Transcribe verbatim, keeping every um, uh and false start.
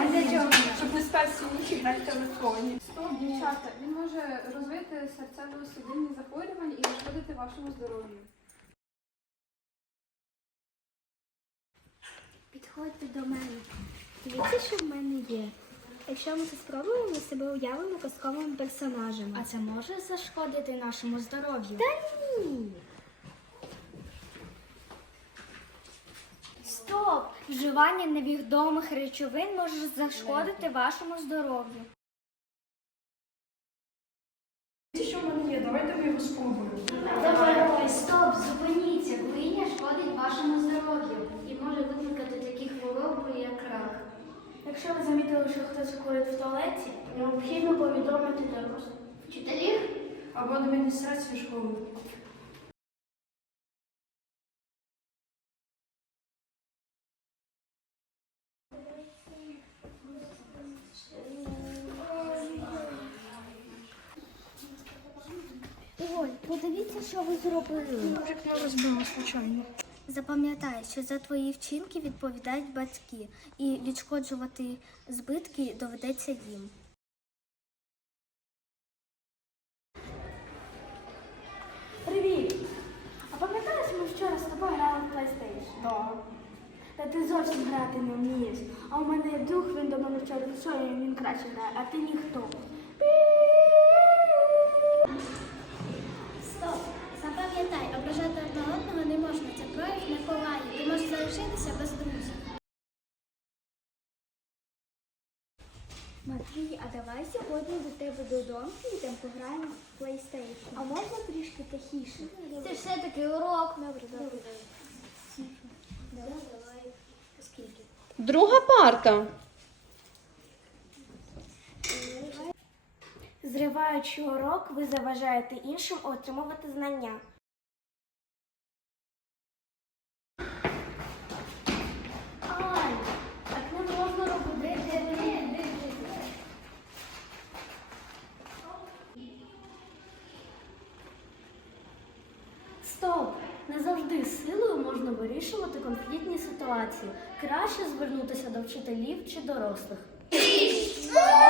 Щоб не спати сильніше грати в телефоні. Стоп, дівчата, він може розвити серцево-судинні захворювання і нашкодити вашому здоров'ю. Підходьте до мене. Дивіться, що в мене є. Якщо ми це спробуємо, ми себе уявимо казковими персонажами. А це може зашкодити нашому здоров'ю? Та ні. Стоп! Вживання невідомих речовин може зашкодити вашому здоров'ю. Що в мене є? Давайте ми його спробуємо. Давай, стоп, зупиніться. Куріння шкодить вашому здоров'ю і може викликати такі хвороби, як рак. Якщо ви замітили, що хтось курить в туалеті, необхідно повідомити дорослих. Вчителів? Або до адміністрації школи. Оль, подивіться, що ви зробили. Вікно розбило случайно. Запам'ятай, що за твої вчинки відповідають батьки, і відшкоджувати збитки доведеться їм. Привіт! А пам'ятаєш, ми вчора з тобою грали в PlayStation? Так. Та ти зовсім грати не вмієш. А у мене є друг, він до мене вчора прийшов, і він краще грає, а ти ніхто. Стоп! Запам'ятай, ображати одне одного не можна. Це прояв неповаги. Ти можеш залишитися без друзів. Матвій, а давай сьогодні до тебе додому підемо пограємо в PlayStation. А можна трішки тихіше? Це ж все-таки урок. Добре, добре. Добре, давай. Скільки? Друга парта. Зриваючи урок, ви заважаєте іншим отримувати знання. Ай, так не можна робити. Стоп! Не завжди силою можна вирішувати конфліктні ситуації. Краще звернутися до вчителів чи дорослих.